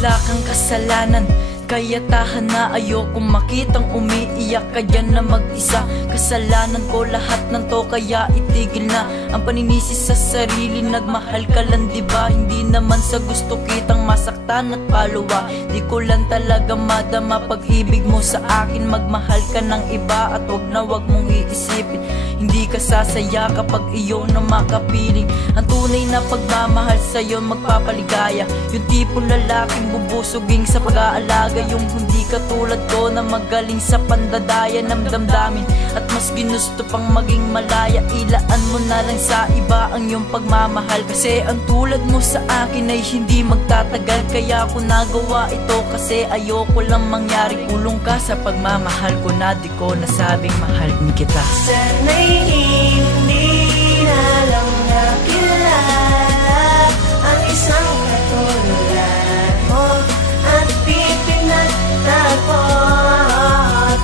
wala kang kasalanan, kaya tahan na, ayokong makitang umiiyak ka dyan na mag-isa. Kasalanan ko lahat ng to, kaya itigil na ang paninisi sa sarili. Nagmahal ka lang diba, hindi naman sa gusto kitang masaktan at paluwa. Di ko lang talaga madama pag-ibig mo sa akin. Magmahal ka ng iba at wag mong iisipin, hindi ka sasaya kapag iyon na makapiling. Ang tunay na pagmamahal sa'yo magpapaligaya, yung tipong lalaking bubusuging sa pag-aalaga, yung hindi katulad ko na magaling sa pandadaya ng damdamin at mas ginusto pang maging malaya. Ilaan mo na lang sa iba ang iyong pagmamahal, kasi ang tulad mo sa akin ay hindi magtatagal. Kaya ko nagawa ito kasi ayoko lang mangyari kulong ka sa pagmamahal ko na di ko nasabing mahal din kita. Sana'y hindi na lang nakilala ang isang katulad mo at pipinagtago.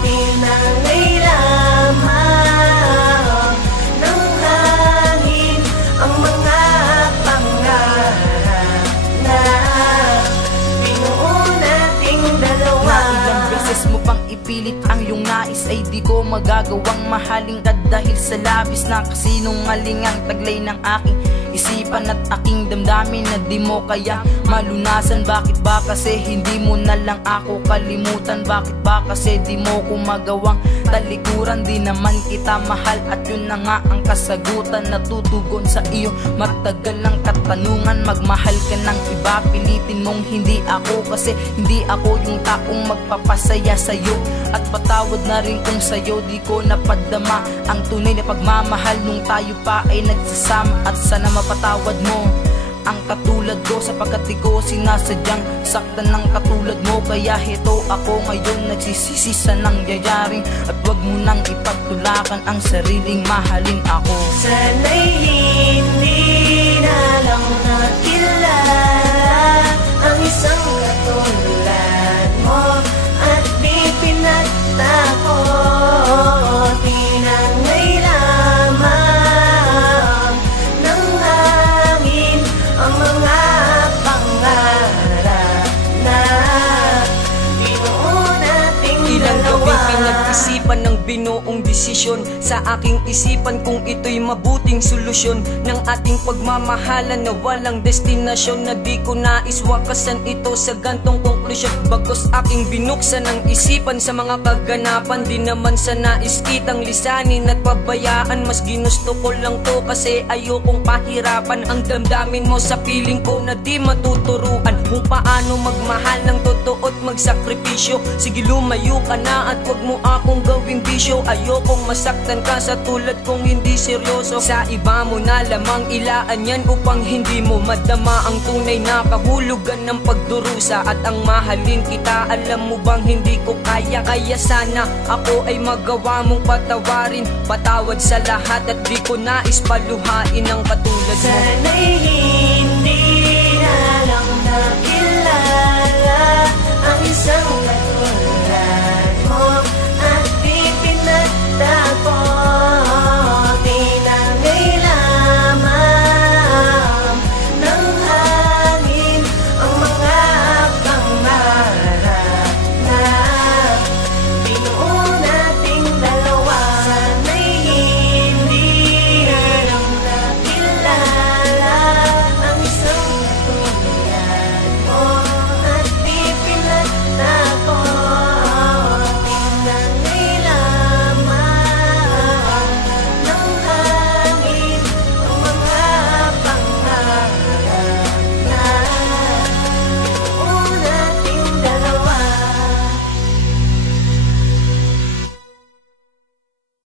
Tinangay lamang ng hangin ang mga pangarap na binuo nating dalawa. Na ilang beses mo pang ipilit ang iyong nais ay di ko magagawang mahalin ka dahil sa labis na kasinungaling ang taglay ng aking isipan at aking damdamin na di mo kaya malunasan. Bakit ba kasi hindi mo na lang ako kalimutan? Bakit ba kasi di mo ko magawang talikuran? Di naman kita mahal at yun na nga ang kasagutan. Natutugon sa iyo matagal ang katanungan, magmahal ka ng iba, pilitin mong hindi ako, kasi hindi ako yung taong magpapasaya sa'yo. At patawad na rin kung sa'yo di ko napadama ang tunay na pagmamahal nung tayo pa ay nagsasama. At sana mapatawad mo ang katulad ko, sapagkat di ko sinasadyang saktan ng katulad mo. Kaya heto ako ngayon nagsisisi sa nangyayaring, at wag mo nang ipagtulakan ang sariling mahalin ako. Sana'y hindi na lang nakilala ang isang katulad mo at di pinagtago. Tinangay lamang ng hangin ang mga pangarap na binuo nating Ilang dalawa. gabing pinag-isipan ng binuong desisyon sa aking isipan kung ito'y mabuting solusyon ng ating pagmamahalan na walang destinasyon, na di ko nais wakasan ito sa gantong konklusyon. Bagos aking binuksan ang isipan sa mga kaganapan, di naman sa nais kitang lisanin at pabayaan. Mas ginusto ko lang to kasi ayokong pahirapan ang damdamin mo sa piling ko na di matuturuan kung paano magmahal ng totoo at magsakripisyo. Sige lumayo ka na at wag mo akong gawing bisyo. Ayokong masaktan ka sa tulad kong hindi seryoso. Sa iba mo na lamang ilaan yan upang hindi mo madama ang tunay na kahulugan ng pagdurusa. At ang mahalin kita, alam mo bang hindi ko kaya? Kaya sana ako ay magawa mong patawarin. Patawad sa lahat at di ko nais paluhain ang katulad mo. Sana'y hindi